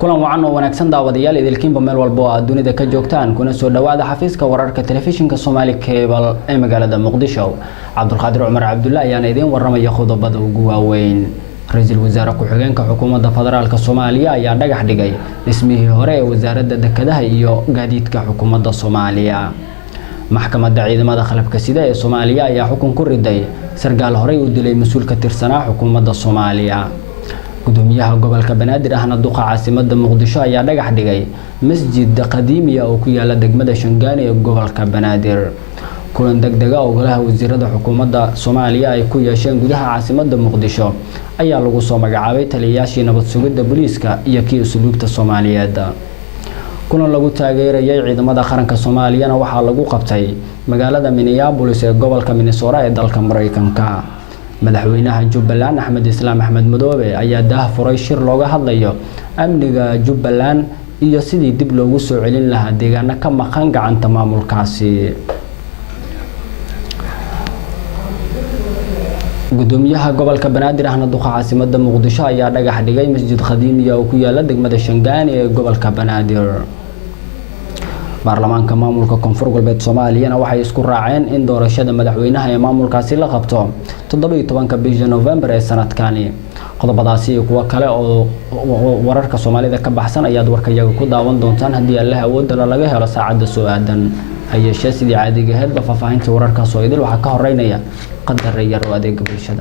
kulan wacan oo wanaagsan daawadayaal idilkiinba meel walba oo aad dunida ka joogtaan kuna soo dhawaada xafiiska wararka telefishinka Somali Cable ee magaalada Muqdisho. Cabdulqaadir Umar Cabdulla ayaan idin waramaya qodobada ugu waaweyn. Ra'iisul Wasaare ku-xigeenka xukuumadda federaalka Soomaaliya ayaa dhagax dhigay dhismihii hore ee wasaaradda dekedaha iyo gaadiidka xukuumadda Soomaaliya. Maxkamadda ciidamada qalabka sida ee Soomaaliya ayaa xukun ku riday sargaal hore u dilay mas'uul ka tirsanaa xukuumadda Soomaaliya. gudoomiyaha gobolka Banaadir ahna duqa caasimadda Muqdisho ayaa dhagax dhigay masjid qadiimi ah oo ku yaala degmada Shangaani ee gobolka Banaadir. kulan degdeg ah oo golaha wasiirada xukuumadda Soomaaliya ay ku yeesheen gudaha caasimadda Muqdisho ayaa lagu soo magacaabay taliyayaashii nabad sugidda booliiska iyo kii usluubta Soomaaliyeed. kulan lagu taageerayay ciidamada qaranka Soomaaliyana waxaa lagu qabtay magaalada Minneapolis ee gobolka Minnesota ee dalka Mareykanka. madaxweynaha Jubbaland Axmed Islaam Axmed Madoobe ayaa daahfuray shir looga hadlayo amniga Jubbaland iyo sidii dib loogu soo celin lahaa deegaano ka maqan gacanta maamulkaasi. gudoomiyaha gobolka Banaadir ahna duqa caasimadda Muqdisho ayaa dhagax dhigay masjid qadiimi ah oo ku yaala degmada Shangaani ee gobolka Banaadir. baarlamaanka maamulka Koonfur Galbeed Soomaaliyana waxay isku raaceen in doorashada madaxweynaha ee maamulkaasi la qabto 17 bisha November ee sanadkani. qodobadaasi iyo kuwa kale oo wararka Soomaalida ka baxsan ayaad warkayaga ku daawan doontaan haddii Allah awood laga helo saacada soo aadan. ayesha sidii caadiga ahayd faafahinta wararkaas oo idil waxa ka horeynaya qadar yar oo adeeg bulshada.